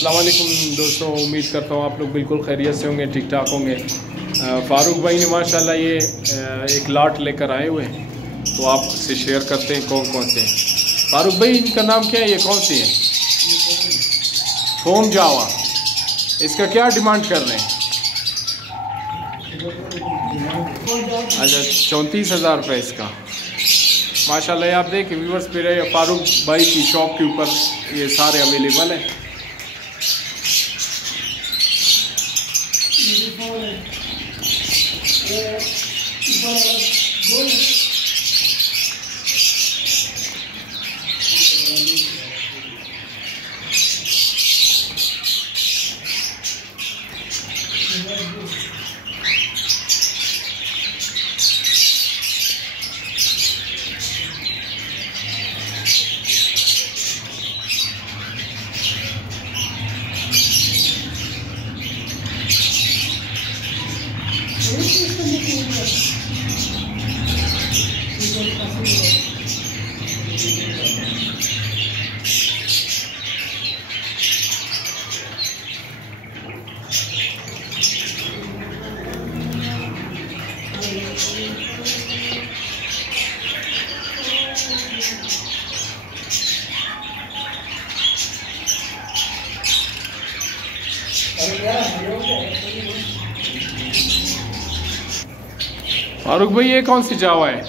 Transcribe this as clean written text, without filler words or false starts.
अस्सलाम वालेकुम दोस्तों, उम्मीद करता हूँ आप लोग बिल्कुल खैरियत से होंगे, ठीक ठाक होंगे। फ़ारूक भाई ने माशाल्लाह ये एक लाट लेकर आए हुए हैं, तो आपसे शेयर करते हैं कौन कौन से हैं। फ़ारूक भाई इनका नाम क्या है, ये कौन सी है? फोम जावा। इसका क्या डिमांड कर रहे हैं? अच्छा 34,000 रुपये इसका। माशाल्लाह आप देखें व्यूवर्स, पे फ़ारूक भाई की शॉप के ऊपर ये सारे अवेलेबल हैं। फारूक भाई ये कौन सी जावा है?